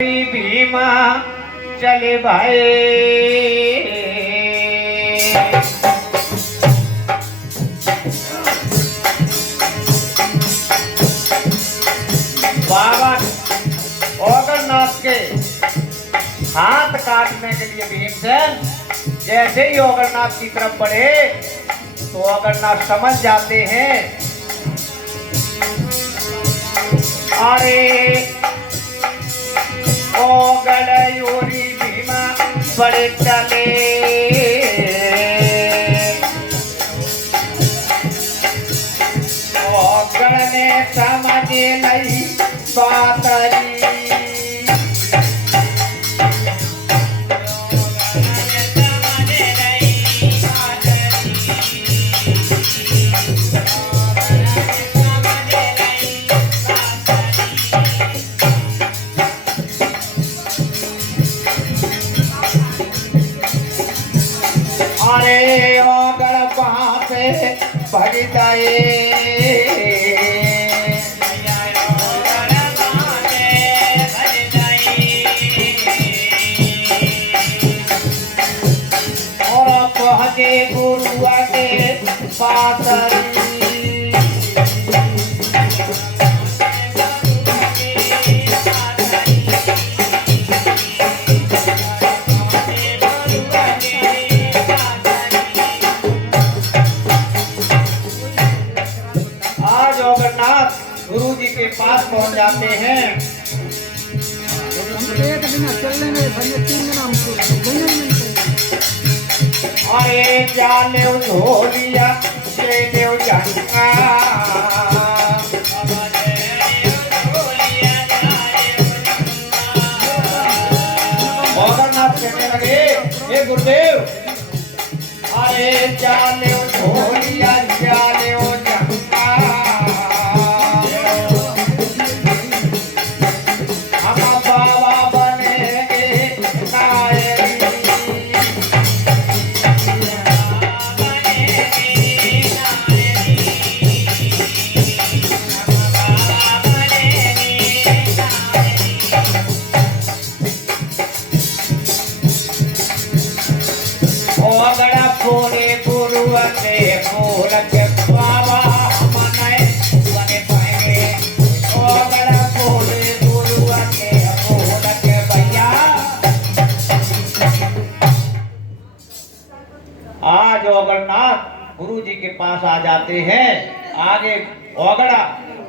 भीमा चले भाई बाबा ओगरनाथ के हाथ काटने के लिए भीमसेन जैसे ही ओगरनाथ की तरफ बढ़े तो ओगरनाथ समझ जाते हैं अरे ओगड़यूरी भीमा बड़े चले ओगड़ ने समझे नहीं बातरी अरे ओगड़ वहाँ से भग जाए और पहुँचे गुरुआ के पास गुरु जी के पास पहुंच जाते हैं। एक दिन चलने में 3 दिन हमको अरे जाने हो लिया ले देव जाना ओगरनाथ कहने लगे हे गुरुदेव अरे जाने हो लिया जाने हो ओगड़ा पूरे गुरु के फूल के बाबा मनाए बने पाएंगे ओगड़ा पूरे गुरु के फूल के भैया आज ओगरनाथ गुरु जी के पास आ जाते हैं। आगे ओगड़ा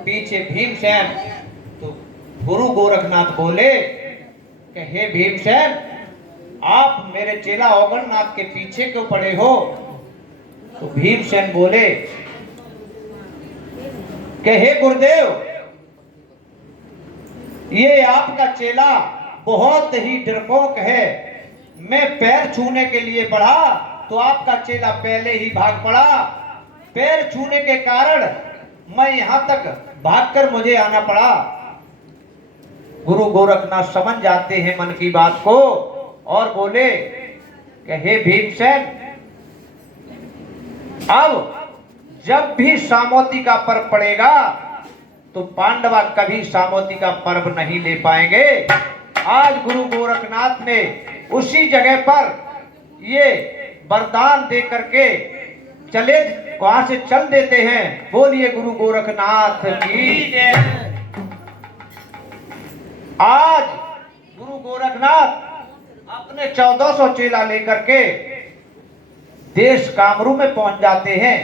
पीछे भीमसेन। तो गुरु गोरखनाथ बोले कि हे भीमसेन आप मेरे चेला ओगरनाथ के पीछे क्यों पड़े हो? तो भीमसेन बोले कि हे गुरुदेव ये आपका चेला बहुत ही डरपोक है। मैं पैर छूने के लिए बढ़ा तो आपका चेला पहले ही भाग पड़ा। पैर छूने के कारण मैं यहां तक भागकर मुझे आना पड़ा। गुरु गोरखनाथ समझ जाते हैं मन की बात को और बोले कि हे भीमसेन अब जब भी सामोती का पर्व पड़ेगा तो पांडवा कभी सामोती का पर्व नहीं ले पाएंगे। आज गुरु गोरखनाथ ने उसी जगह पर ये वरदान दे करके चले वहां से चल देते हैं। बोलिए गुरु गोरखनाथ की जय। आज गुरु गोरखनाथ अपने 1400 चेला लेकर के देश कामरू में पहुंच जाते हैं।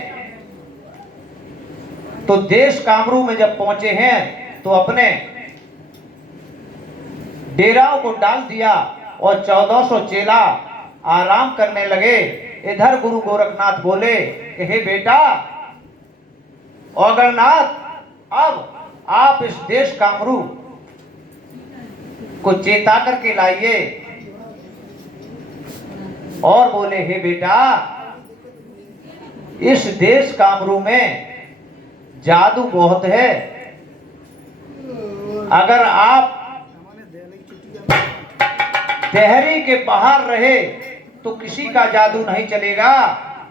तो देश कामरू में जब पहुंचे हैं तो अपने डेराओं को डाल दिया और 1400 चेला आराम करने लगे। इधर गुरु गोरखनाथ बोले कि हे बेटा ओगरनाथ अब आप इस देश कामरू को चेता करके लाइए। और बोले हे बेटा इस देश कामरू में जादू बहुत है। अगर आप देहरी के बाहर रहे तो किसी का जादू नहीं चलेगा।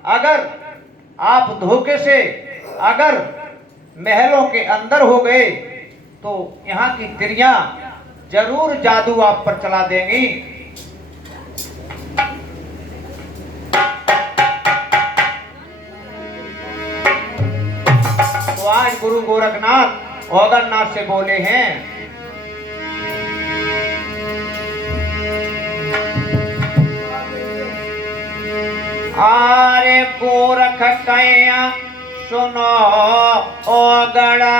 अगर आप धोखे से अगर महलों के अंदर हो गए तो यहाँ की तिरियां जरूर जादू आप पर चला देंगी। तो आज गुरु गोरखनाथ औगरनाथ से बोले हैं, आरे गोरख कया सुनो औगड़ा,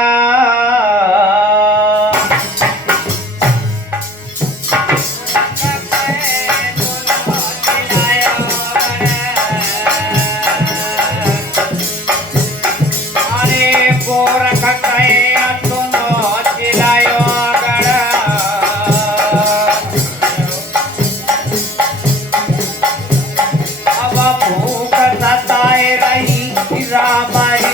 अरे गोरख कया सुनो चिलायो गड़ा, अब भूख सताए रही रामारी,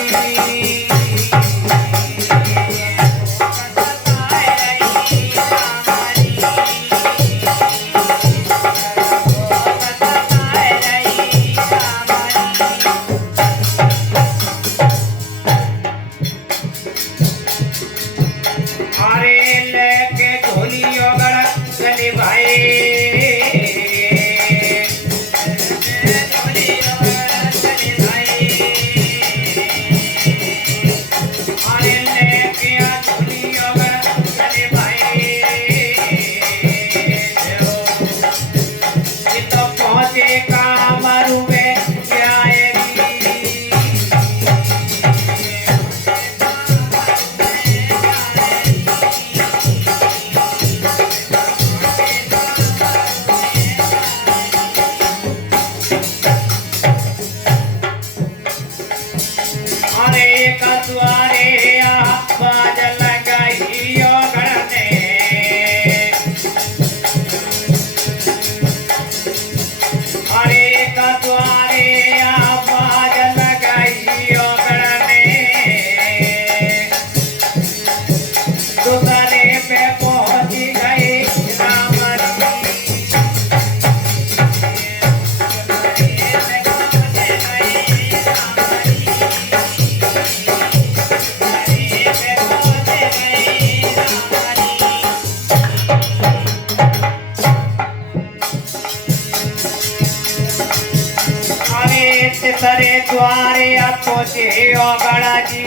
सरे द्वारे पहुंचे औगड़ा जी,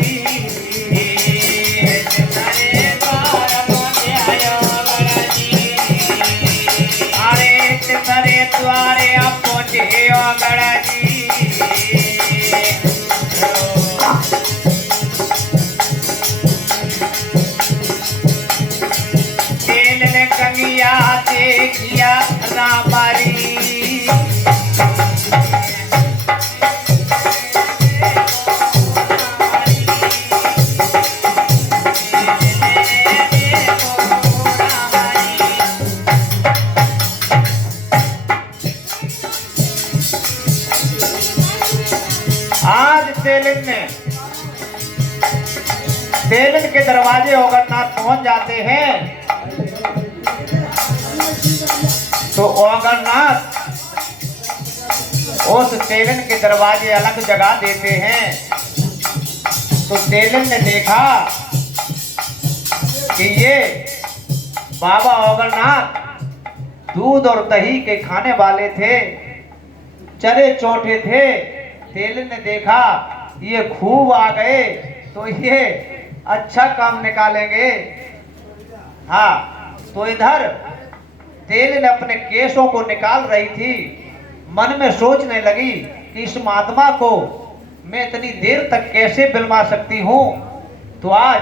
सरे द्वार पहुंचे औगड़ा जी, अरे सरे द्वारे पहुंचे औगड़ा जी, तेल ने कंगिया से किया रामारी, आज तेलन के दरवाजे औगरनाथ पहुंच जाते हैं, तो औगरनाथ उस तेलन के दरवाजे अलग जगह देते हैं। तो तेलन ने देखा कि ये बाबा औगरनाथ दूध और दही के खाने वाले थे, चरे चौटे थे। तेलन ने देखा ये खूब आ गए तो ये अच्छा काम निकालेंगे। हाँ, तो इधर तेलन अपने केशों को निकाल रही थी, मन में सोचने लगी कि इस महात्मा को मैं इतनी देर तक कैसे बिलवा सकती हूँ। तो आज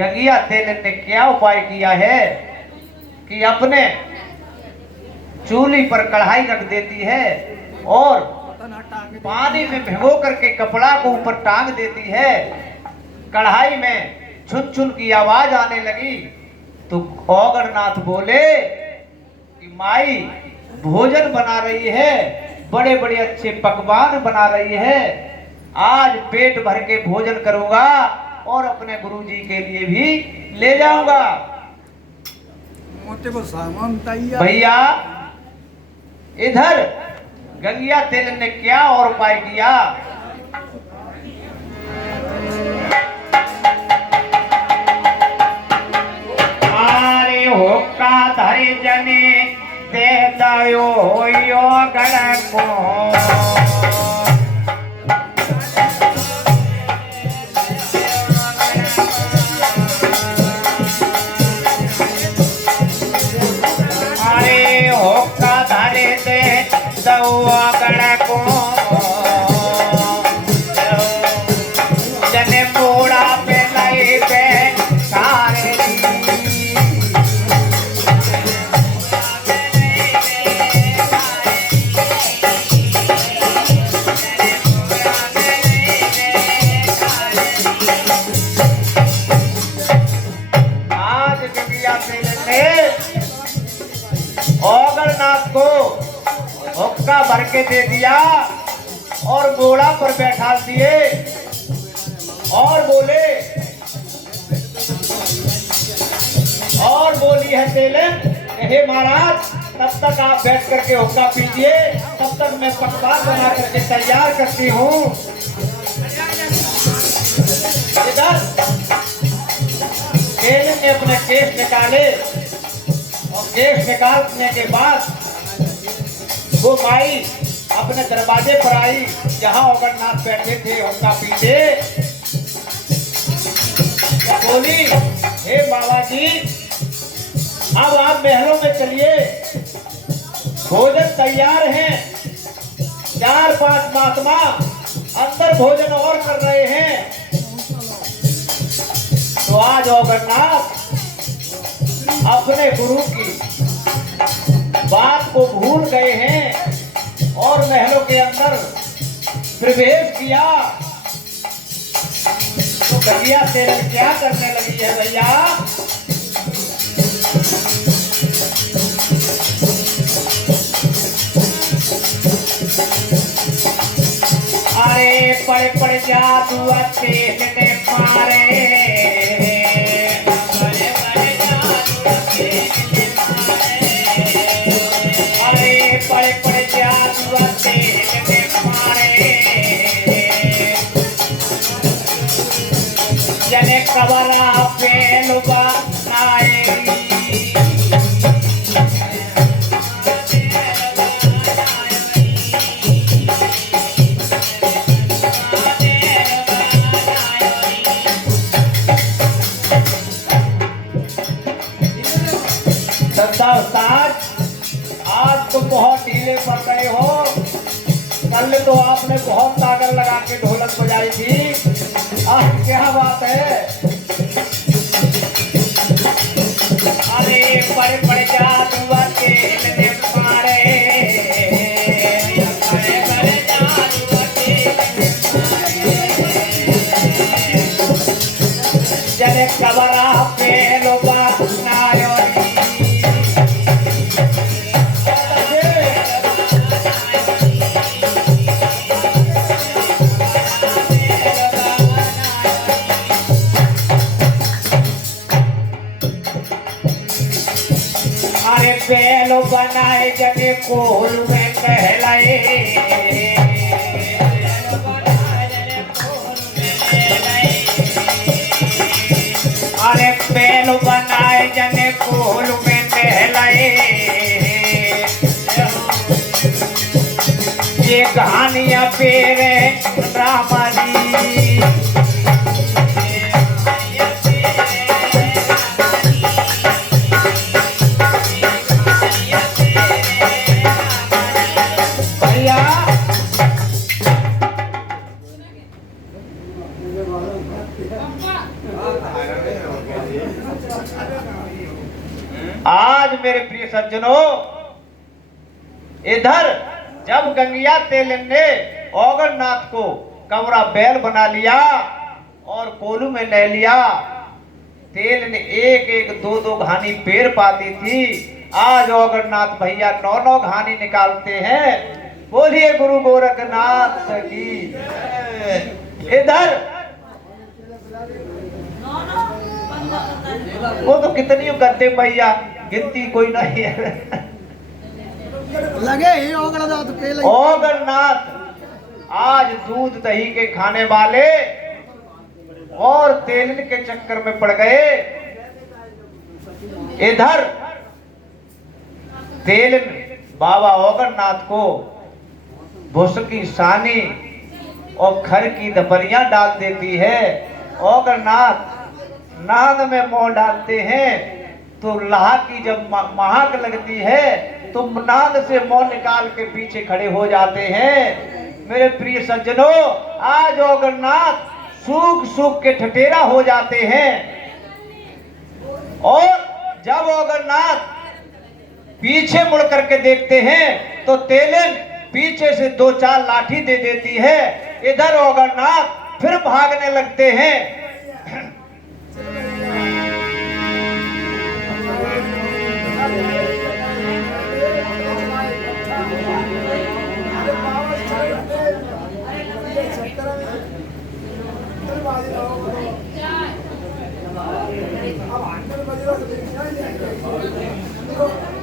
गंगिया तेलन ने क्या उपाय किया है कि अपने चूल्ही पर कढ़ाई रख देती है और पानी में भिगो करके कपड़ा को ऊपर टांग देती है। कढ़ाई में छुन छुन की आवाज आने लगी। तो औगरनाथ बोले कि माई भोजन बना रही है, बड़े बड़े अच्छे पकवान बना रही है, आज पेट भर के भोजन करूंगा और अपने गुरुजी के लिए भी ले जाऊंगा। भैया इधर गंगिया तेलन ने क्या और उपाय किया। अरे जने दे दयो यो गण को अरे होका धरे दे दो गण को जने बूढ़ा पे लाई पे सारे ओगरनाथ को हुक्का भर के दे दिया और घोड़ा पर बैठा दिए और बोले और बोली है तेलन, हे महाराज तब तक आप बैठ करके हुक्का पीजिए, तब तक मैं पकवान बना करके तैयार करती हूँ। इधर तेलन ने अपने केस निकाले और केस निकालने के बाद वो माई अपने दरवाजे पर आई जहां ओगरनाथ बैठे थे हुक्का पीते। बोली, हे बाबा जी अब आप महलों में चलिए, भोजन तैयार है। 4-5 महात्मा अंदर भोजन और कर रहे हैं। तो आज ओगरनाथ अपने गुरु की बात को भूल गए हैं और महलों के अंदर प्रवेश किया। तो गैया तेल क्या करने लगी है भैया? अरे पड़ जादू तेल ने मारे, जने कबरा पेल बनाए। आज तो बहुत ढीले पड़ गए हो। कल तो आपने बहुत ताकत लगा के ढोलक बजाई थी, आज क्या बात है? अरे पड़ जादू तेल ने मारे, पड़ जादू तेल जने कबरा पेलो बनायो। अरे पेलो बनाए जगे कोल में कहलाए, अरे पेलो बनाए जने कोल में कहलाए। ये कहानियां पेरे रामारी, आज मेरे प्रिय सज्जनों, इधर जब गंगिया तेलन ने ओगरनाथ को कमरा बैल बना लिया और कोलू में ले लिया, तेल ने एक 2 घानी पेड़ पाती थी। आज ओगरनाथ भैया 9 घानी निकालते हैं। बोलिए गुरु गोरखनाथ की। इधर वो तो कितनी गद्दे भैया, गिनती कोई नहीं है। लगे ही ओगरनाथ के लिए। ओगरनाथ आज दूध दही के खाने वाले और तेल के चक्कर में पड़ गए। इधर तेलन बाबा ओगरनाथ को भुसकी सानी और खर की दपरियां डाल देती है। ओगरनाथ नाद में मोह डालते हैं तो लाह की जब महक लगती है तो नाद से मोह निकाल के पीछे खड़े हो जाते हैं। मेरे प्रिय सज्जनों, आज ओगरनाथ सूख सूख के ठठेरा हो जाते हैं और जब ओगरनाथ पीछे मुड़ करके देखते हैं तो तेलन पीछे से 2-4 लाठी दे देती है। इधर ओगरनाथ फिर भागने लगते हैं।